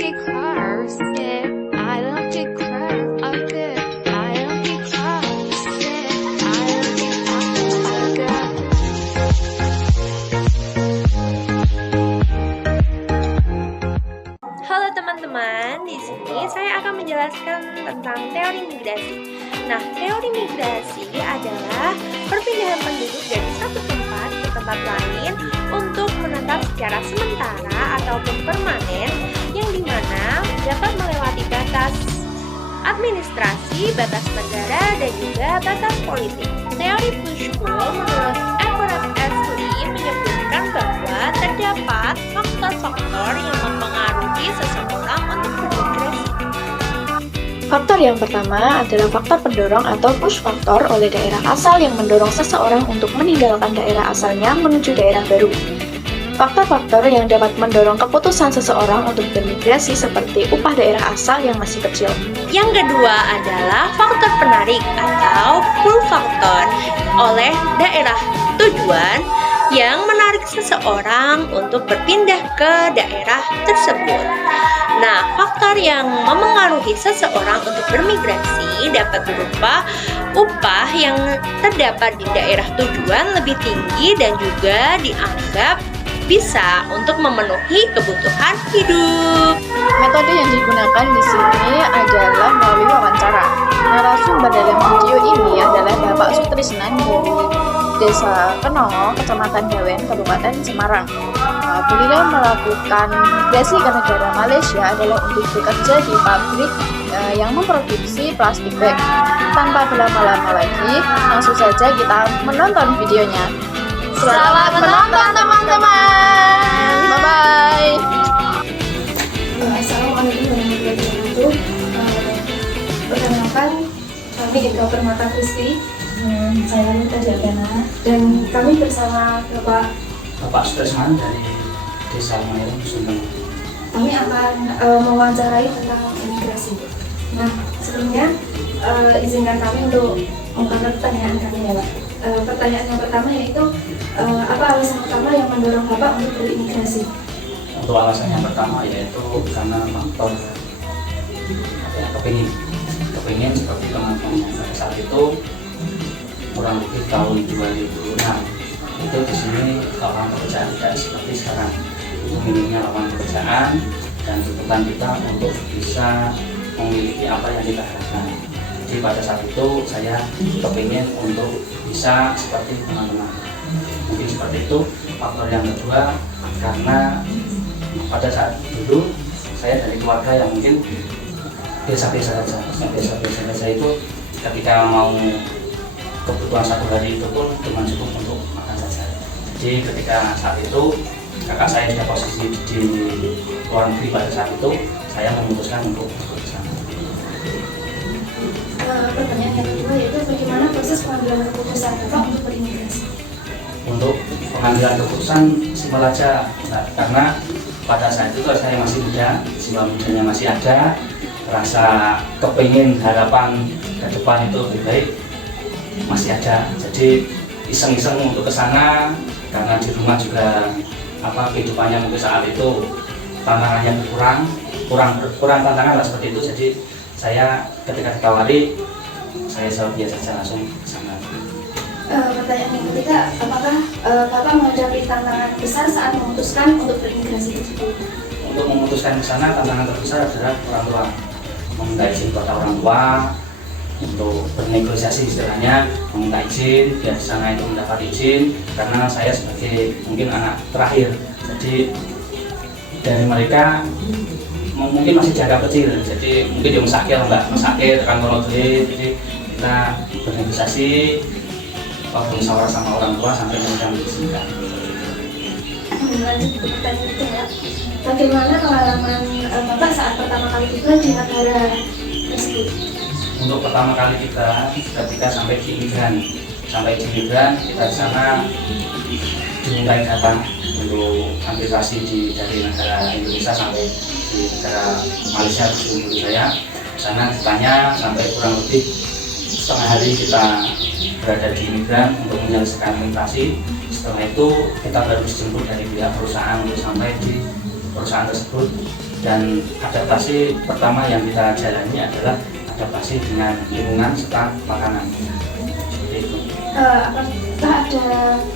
get cars. Yeah, I don't get cars. Oh good. I don't get cars. Yeah, I don't get cars. Oh good. Halo teman-teman, di sini saya akan menjelaskan tentang teori migrasi. Nah, teori migrasi adalah perpindahan penduduk dari satu tempat ke tempat lain untuk menetap secara sementara ataupun permanen, yang dimana dapat melewati batas administrasi, batas negara, dan juga batas politik. Teori push-pull menurut Everett S. Lee menyebutkan bahwa terdapat faktor-faktor yang mempengaruhi seseorang untuk bermigrasi. Faktor yang pertama adalah faktor pendorong atau push factor oleh daerah asal yang mendorong seseorang untuk meninggalkan daerah asalnya menuju daerah baru. Faktor-faktor yang dapat mendorong keputusan seseorang untuk bermigrasi seperti upah daerah asal yang masih kecil. Yang kedua adalah faktor penarik atau pull factor oleh daerah tujuan yang menarik seseorang untuk berpindah ke daerah tersebut. Nah, faktor yang memengaruhi seseorang untuk bermigrasi dapat berupa upah yang terdapat di daerah tujuan lebih tinggi dan juga dianggap bisa untuk memenuhi kebutuhan hidup. Metode yang digunakan di sini adalah melalui wawancara. Narasumber dalam video ini adalah Bapak Sutrisnan dari Desa Kenowo, Kecamatan Dawen, Kabupaten Semarang. Beliau melakukan migrasi ke negara Malaysia adalah untuk bekerja di pabrik yang memproduksi plastik bag. Tanpa berlama-lama lagi, langsung saja kita menonton videonya. Selamat menonton teman-teman. Bye-bye. Assalamualaikum warahmatullahi wabarakatuh. Perkenalkan, kami Eka Permata Kristi. Saya Rita Jardana. Dan kami bersama Bapak Sutrisman dari Desa Mairung, Sumber. kami akan mewawancarai tentang imigrasi. Nah, sebelumnya izinkan kami untuk mengangkat pertanyaan kami ya Pak. Pertanyaan yang pertama yaitu apa alasan utama yang mendorong Bapak untuk berimigrasi? Untuk alasan yang pertama yaitu karena faktor kepingin seperti teman-teman yang pada saat itu kurang lebih tahun 2006 itu di sini lapangan pekerjaan tidak seperti sekarang. Itu minimnya lapangan pekerjaan dan tuntutan kita untuk bisa memiliki apa yang kita harapkan. Jadi pada saat itu saya kepingin untuk bisa seperti teman-teman. Mungkin seperti itu. Faktor yang kedua karena pada saat dulu saya dari keluarga yang mungkin biasa-biasa saja. Biasa-biasa saja itu ketika mau kebutuhan satu hari itu pun cuma cukup untuk makan saja. Jadi ketika saat itu kakak saya sudah posisi di luar negeri pada saat itu, saya memutuskan untuk ikut sana. Pertanyaan yang kedua yaitu bagaimana proses pengambilan keputusan Bapak untuk berimigrasi? Untuk pengambilan keputusan simpel aja, karena pada saat itu saya masih muda, jiwa mudanya masih ada, rasa kepingin harapan ke depan itu lebih baik masih ada. Jadi iseng-iseng untuk ke sana karena di rumah juga kehidupannya mungkin saat itu tantangannya kurang tantangan lah seperti itu. Jadi saya ketika ditawari saya jawab biasa saja langsung ke sana. Pertanyaan yang ketiga, apakah Bapak menghadapi tantangan besar saat memutuskan untuk berimigrasi tersebut? Untuk memutuskan ke sana tantangan terbesar adalah orang tua, meminta izin kepada orang tua untuk bernegosiasi, istilahnya meminta izin biar di sana itu mendapat izin, karena saya sebagai mungkin anak terakhir, jadi dari mereka mungkin masih jaga kecil, jadi mungkin dia mesakit akan kalau duit, jadi kita bernegosiasi bermusyawarah sama orang tua sampai kemudian diizinkan. Lanjut ke pertanyaan kedua, bagaimana pengalaman Bapak saat pertama kali tiba di negara tersebut? Untuk pertama kali kita ketika sampai di imigran kita di sana dimintai data untuk aplikasi dari negara Indonesia sampai di negara Malaysia di saya. Di sana ditanya sampai kurang lebih setengah hari kita berada di imigran untuk menyelesaikan administrasi. Setelah itu kita baru dijemput dari pihak perusahaan untuk sampai di perusahaan tersebut Dan adaptasi pertama yang kita jalani adalah adaptasi dengan lingkungan serta makanan. Seperti itu. Apakah ada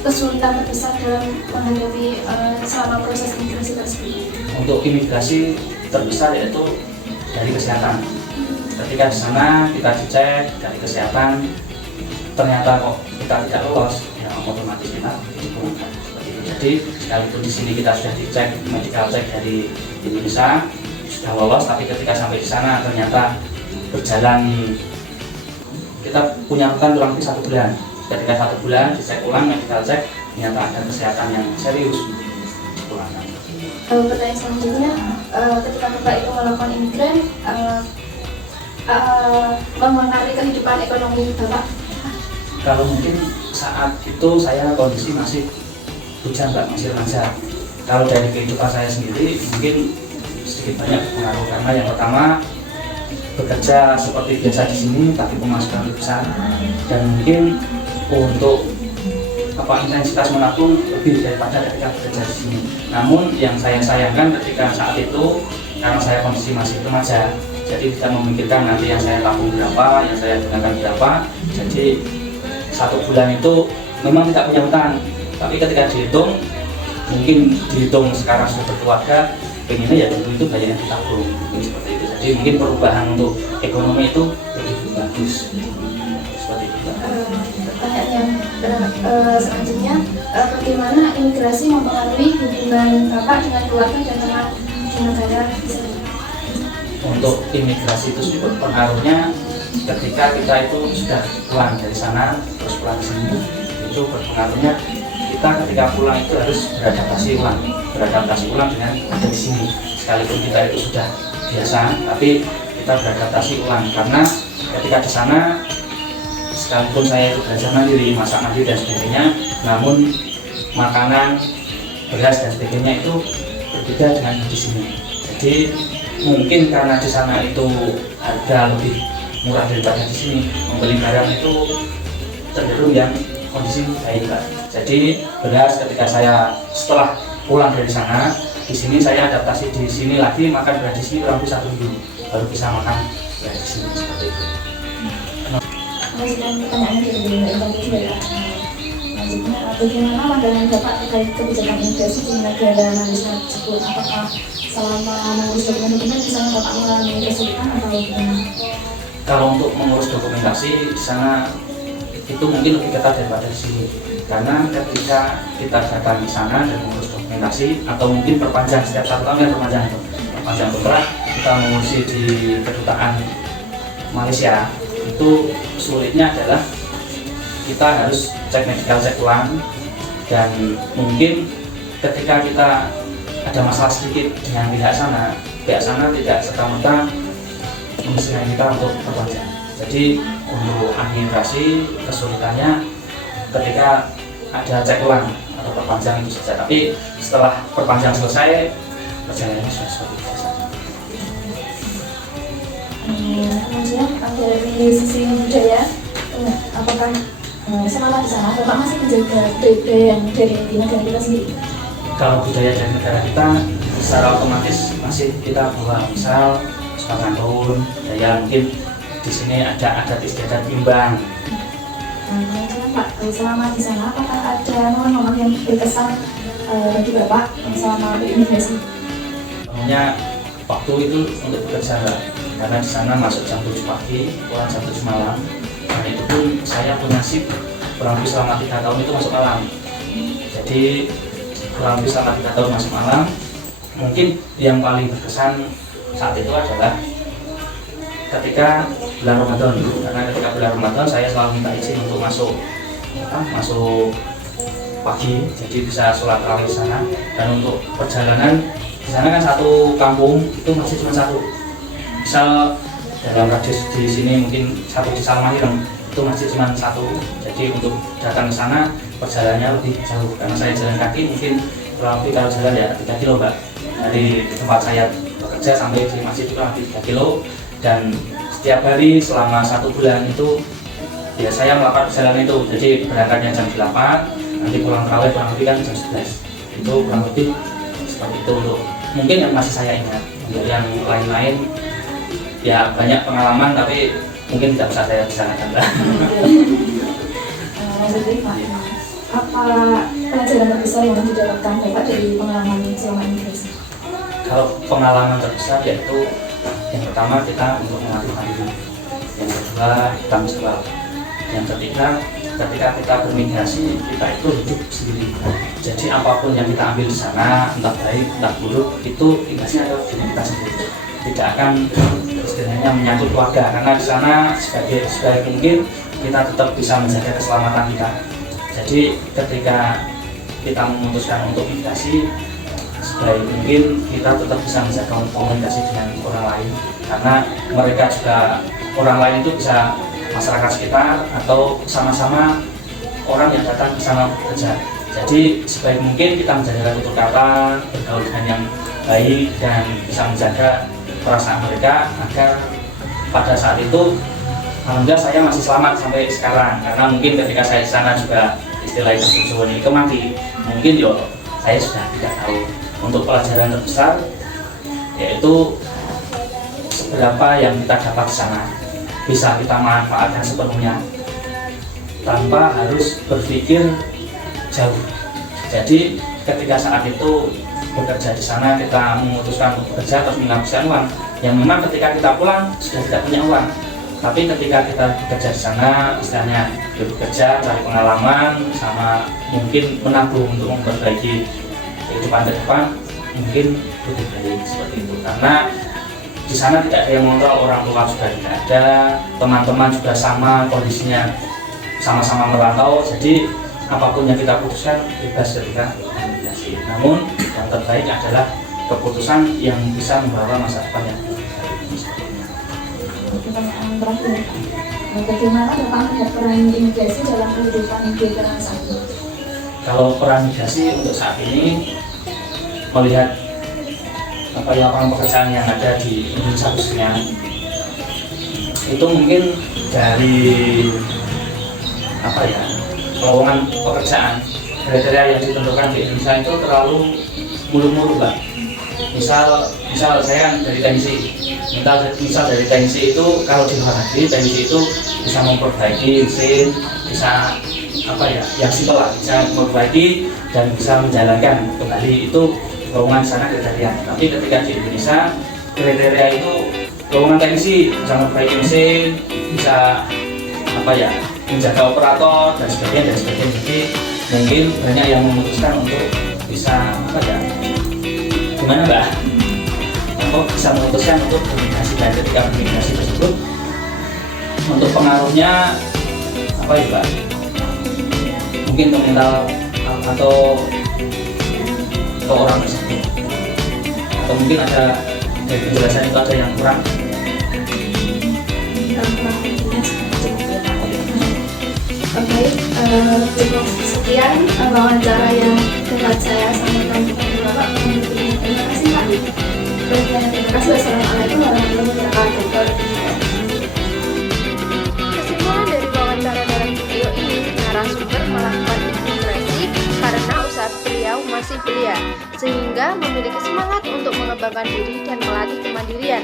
kesulitan terbesar dalam menghadapi selama proses imigrasi tersebut? Untuk imigrasi terbesar yaitu dari kesehatan. Ketika di sana kita dicek dari kesehatan, ternyata kok kita tidak lolos, ya otomatis kita dipulangkan. Seperti itu. Jadi sekalipun di sini kita sudah dicek medical check dari Indonesia sudah lolos, tapi ketika sampai di sana ternyata berjalan, kita punya rutan kurang lebih 1 bulan. Ketika 1 bulan dicek ulang medical check, ternyata ada kesehatan yang serius, dipulangkan. Pertanyaan selanjutnya, ketika Bapak itu melakukan imigran, mempengaruhi kehidupan ekonomi Bapak? Kalau mungkin saat itu saya kondisi masih bujang, masih remaja. Kalau dari kehidupan saya sendiri mungkin sedikit banyak berpengaruh, karena yang pertama bekerja seperti biasa di sini tapi pemasukan lebih besar, dan mungkin untuk intensitas menabung lebih daripada ketika bekerja di sini. Namun yang saya sayangkan ketika saat itu, karena saya kondisi masih remaja, jadi tidak memikirkan nanti yang saya tabung berapa, yang saya gunakan berapa. Jadi 1 bulan itu memang tidak punya hutang, tapi ketika dihitung, mungkin dihitung sekarang sudah berkeluarga, pengennya ya tentu itu banyak yang ditabung, mungkin seperti itu. Jadi mungkin perubahan untuk ekonomi itu lebih bagus, seperti itu. Pertanyaan yang selanjutnya, bagaimana imigrasi mempengaruhi hubungan Bapak dengan keluarga dan teman di negara sendiri? Untuk imigrasi itu sendiri pengaruhnya ketika kita itu sudah pulang dari sana terus pulang ke sini, itu berpengaruhnya kita ketika pulang itu harus beradaptasi ulang dengan ada di sini. Sekalipun kita itu sudah biasa, tapi kita beradaptasi ulang, karena ketika di sana sekalipun saya itu belajar mandiri, masak mandiri dan sebagainya, namun makanan, beras dan sebagainya itu berbeda dengan di sini. Jadi mungkin karena di sana itu harga lebih murah daripada di sini, membeli barang itu cenderung yang kondisi baik, Pak. Jadi beras ketika saya setelah pulang dari sana, di sini saya adaptasi di sini lagi, makan beras di sini kurang lebih 1 minggu baru bisa makan beras di sini, seperti itu. Lanjutkan pertanyaan dari interview ya. Lanjutnya, bagaimana pandangan Bapak terkait kebijakan imigrasi di negara Malaysia tersebut? Apakah selama mengurus dokumen di sana Bapak mengalami kesulitan atau bagaimana? Kalau untuk mengurus dokumentasi di sana itu mungkin lebih ketat daripada di sini, karena ketika kita datang di sana dan mengurus dokumentasi atau mungkin perpanjang setiap 1 tahun perpanjang kontrak, kita mengurusi di kedutaan Malaysia, itu sulitnya adalah kita harus cek medical check ulang, dan mungkin ketika kita ada masalah sedikit dengan pihak sana tidak serta-merta mengizinkan kita untuk perpanjang. Jadi untuk administrasi kesulitannya ketika ada cek ulang atau perpanjang itu saja, tapi setelah perpanjang selesai perjalanannya sudah seperti biasa. Kemudian dari sisi budaya, apakah selama di sana Bapak masih menjaga budaya yang dari negara kita sendiri? Kalau budaya dari negara kita secara otomatis masih kita bawa, misal sopan santun, budaya mungkin di sini ada adat istiadat imbang. Kemudian Pak, selama di sana apakah ada momen-momen yang berkesan bagi Bapak selama berimigrasi? Namanya waktu itu untuk bekerja, karena di sana masuk jam 7 pagi, pulang jam 7 malam. Dan itu pun saya punya shift kurang lebih selama 3 tahun itu masuk malam. Jadi kurang lebih selama 3 tahun masuk malam. Mungkin yang paling berkesan saat itu adalah ketika bulan Ramadan, karena ketika bulan Ramadan saya selalu minta izin untuk masuk pagi, jadi bisa sholat tarawih di sana. Dan untuk perjalanan di sana kan satu kampung itu masih cuma satu, misal dalam radius di sini mungkin satu di Salmahireng itu masih cuma satu. Jadi untuk datang ke sana perjalanannya lebih jauh, karena saya jalan kaki mungkin kurang lebih kalau jalan ya 3 kilo, Mbak, dari tempat saya bekerja sampai di masjid itu kurang lebih 3 kilo. Dan setiap hari selama 1 bulan itu ya saya melakukan perjalanan itu. Jadi berangkatnya jam 8, nanti pulang tarawih kurang lebih kan jam 11. Itu kurang lebih seperti itu untuk mungkin yang masih saya ingat. Untuk yang lain-lain ya banyak pengalaman tapi mungkin tidak bisa saya bicarakan lah. Lanjut lagi Pak, apa pelajaran terbesar yang didapatkan Bapak dari pengalaman selama imigrasi? Kalau pengalaman terbesar yaitu yang pertama kita untuk melatih diri, yang kedua tanggung jawab, yang ketiga ketika kita bermigrasi kita itu hidup sendiri. Jadi apapun yang kita ambil di sana, entah baik entah buruk, itu imbasnya ke diri kita sendiri. Tidak akan istilahnya menyangkut keluarga, karena di sana sebaik mungkin kita tetap bisa menjaga keselamatan kita. Jadi ketika kita memutuskan untuk migrasi, sebaik mungkin kita tetap bisa menjaga komunikasi dengan orang lain, karena mereka juga orang lain itu bisa masyarakat sekitar atau sama-sama orang yang datang ke sana bekerja. Jadi sebaik mungkin kita menjaga tutur kata, bergaul dengan yang baik dan bisa menjaga perasaan mereka agar pada saat itu alhamdulillah saya masih selamat sampai sekarang, karena mungkin ketika saya di sana juga istilahnya kesusuan ini kemati mungkin saya sudah tidak tahu. Untuk pelajaran terbesar yaitu seberapa yang kita dapat di sana bisa kita manfaatkan sepenuhnya tanpa harus berpikir jauh. Jadi ketika saat itu bekerja di sana kita memutuskan untuk bekerja terus menghabiskan uang yang memang ketika kita pulang sudah tidak punya uang, tapi ketika kita bekerja di sana istilahnya bekerja cari pengalaman sama mungkin menabung untuk memperbaiki kehidupan ke depan mungkin lebih baik seperti itu, karena di sana tidak ada yang mengontrol, orang tua juga tidak ada, teman-teman juga sama kondisinya sama-sama merantau, jadi apapun yang kita putuskan bebas ketika migrasi. Namun yang terbaik adalah keputusan yang bisa membawa masa depan yang baik. Pertanyaan terakhir, bagaimana Bapak melihat peran imigrasi dalam kehidupan migran saat ini? Kalau peran migrasi untuk saat ini melihat lapangan pekerjaan yang ada di Indonesia khususnya itu mungkin dari lowongan pekerjaan kriteria yang ditentukan di Indonesia itu terlalu muluk-muluk Pak. Misal saya kan dari teknisi, misal dari teknisi itu kalau di luar negeri teknisi itu bisa memperbaiki mesin, bisa yang simpel lah, bisa memperbaiki dan bisa menjalankan kembali, itu lowongan sana kriteria. Tapi ketika di Indonesia kriteria itu lowongan teknisi bisa memperbaiki mesin, bisa menjaga operator dan sebagainya. Jadi mungkin banyak yang memutuskan untuk bisa gimana Mbak? Bisa memutuskan untuk bermigrasi, dan ketika bermigrasi tersebut untuk pengaruhnya Mbak? Mungkin ke mental atau ke orang tersebut, atau mungkin ada dari penjelasan itu ada yang kurang. Cukup sekian wawancara yang dapat saya sampaikan kepada Bapak. Terima kasih Pak. Terima kasih. Wassalamualaikum warahmatullahi wabarakatuh. Kesimpulan dari wawancara dalam video ini, narasumber melakukan imigrasi karena usaha beliau masih belia, sehingga memiliki semangat untuk mengembangkan diri dan melatih kemandirian.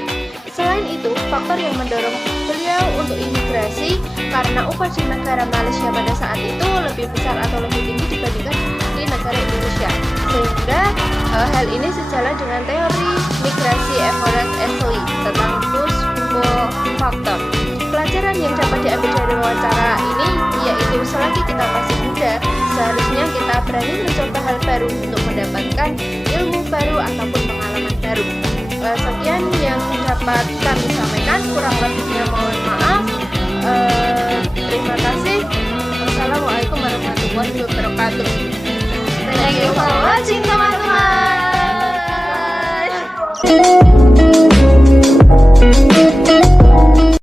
Selain itu, faktor yang mendorong beliau untuk imigrasi karena upah di negara Malaysia pada saat itu lebih besar atau lebih tinggi dibandingkan di negara Indonesia, sehingga hal ini sejalan dengan teori migrasi Everett SOI tentang push pull factor. Pelajaran yang dapat diambil dari wawancara ini yaitu selagi kita masih muda, seharusnya kita berani mencoba hal baru untuk mendapatkan ilmu baru ataupun pengalaman baru. Sekian yang dapat kami sampaikan, kurang lebihnya mohon maaf. Terima kasih. Wassalamualaikum warahmatullahi wabarakatuh. Thank you for watching teman-teman.